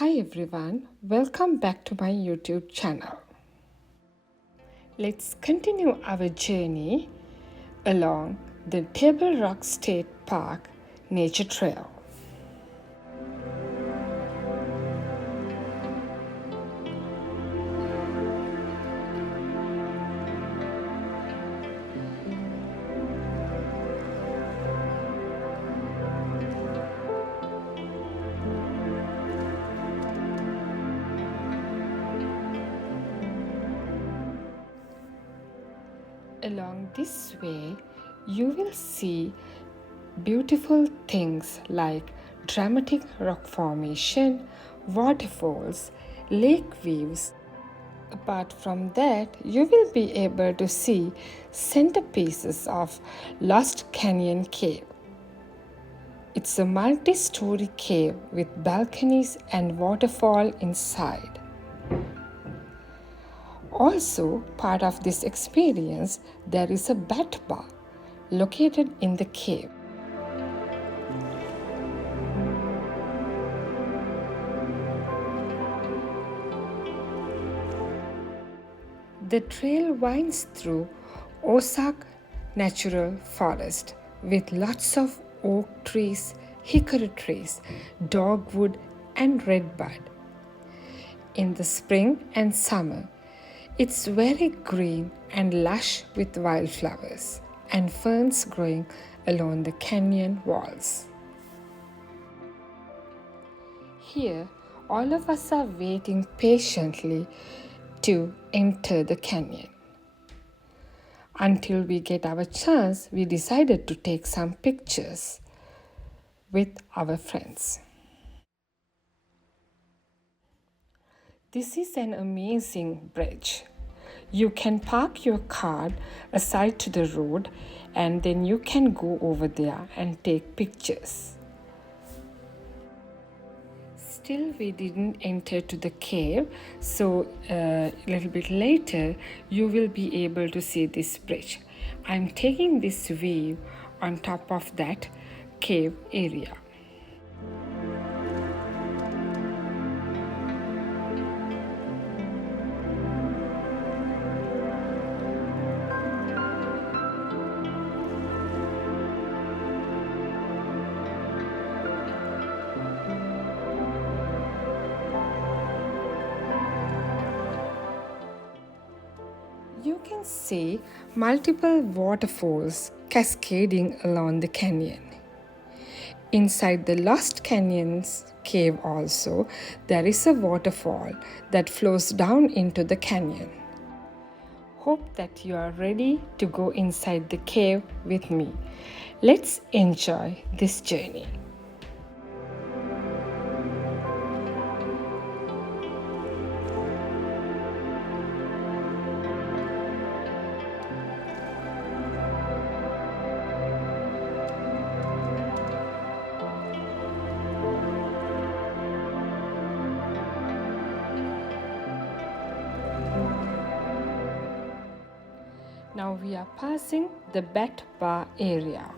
Hi everyone, welcome back to my YouTube channel. Let's continue our journey along the Table Rock State Park Nature Trail. Along this way, you will see beautiful things like dramatic rock formation, waterfalls, lake views. Apart from that, you will be able to see centerpieces of Lost Canyon Cave. It's a multi-story cave with balconies and waterfall inside. Also, part of this experience, there is a bat bar located in the cave. The trail winds through Ozarks Natural Forest with lots of oak trees, hickory trees, dogwood, and redbud. In the spring and summer, it's very green and lush with wildflowers and ferns growing along the canyon walls. Here, all of us are waiting patiently to enter the canyon. Until we get our chance, we decided to take some pictures with our friends. This is an amazing bridge. You can park your car aside to the road and then you can go over there and take pictures. Still, we didn't enter to the cave, so a little bit later you will be able to see this bridge. I'm taking this view on top of that cave area. You can see multiple waterfalls cascading along the canyon. Inside the Lost Canyons cave also, there is a waterfall that flows down into the canyon. Hope that you are ready to go inside the cave with me. Let's enjoy this journey. Now we are passing the bat bar area.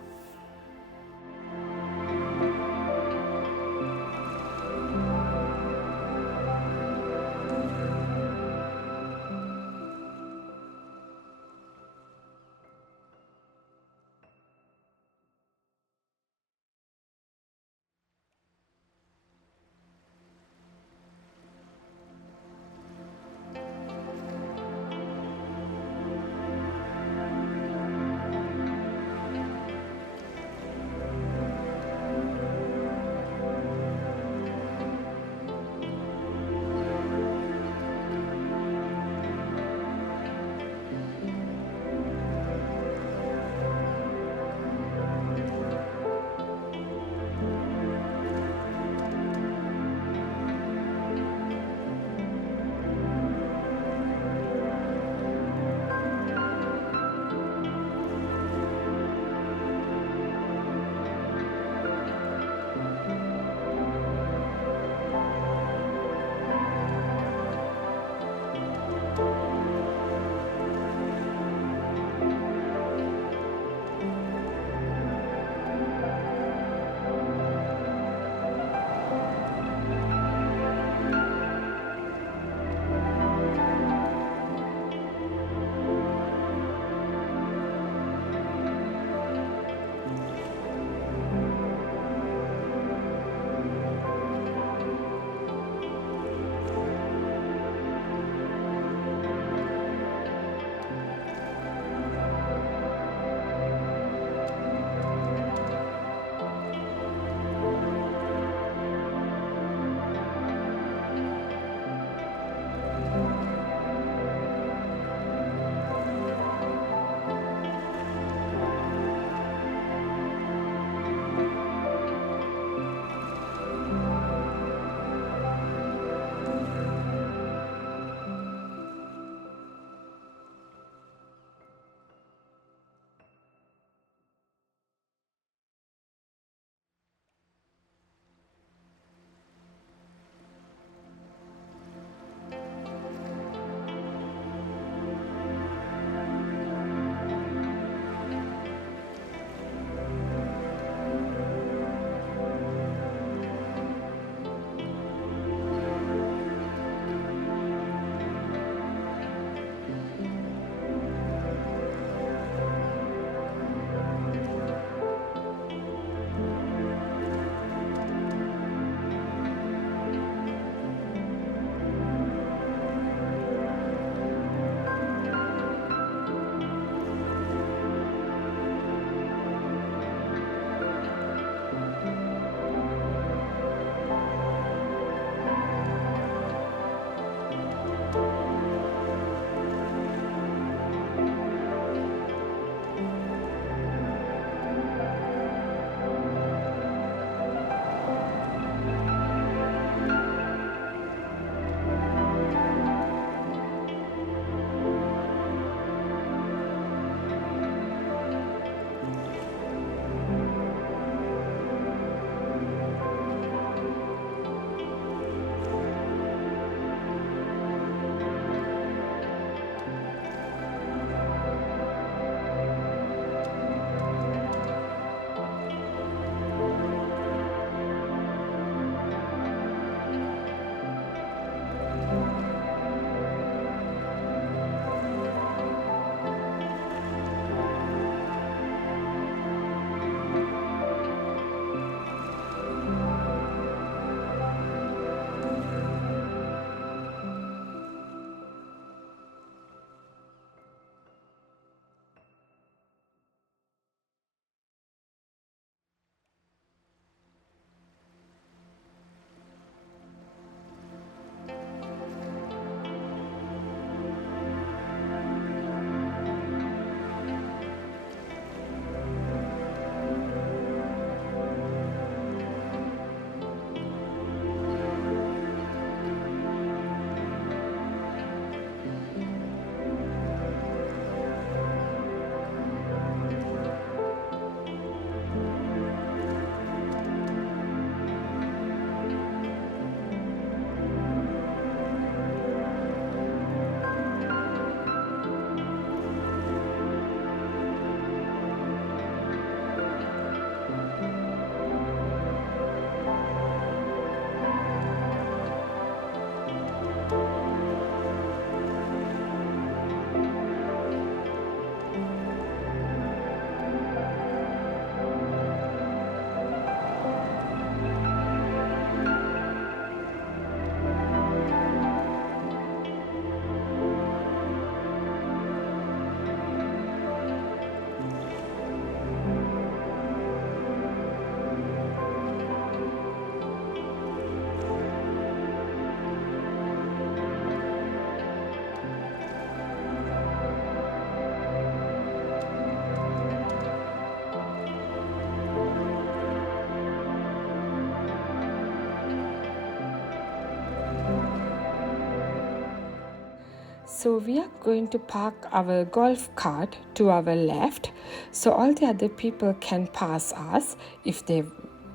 So we are going to park our golf cart to our left so all the other people can pass us if they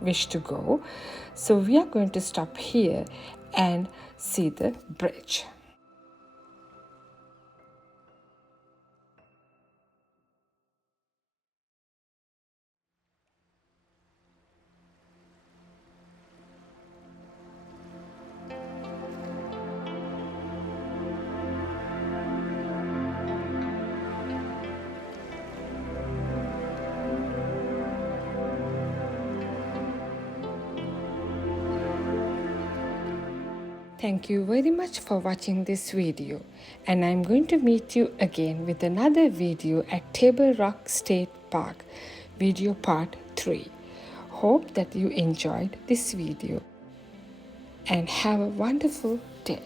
wish to go. So we are going to stop here and see the bridge. Thank you very much for watching this video, and I'm going to meet you again with another video at Table Rock State Park, video part 3. Hope that you enjoyed this video and have a wonderful day.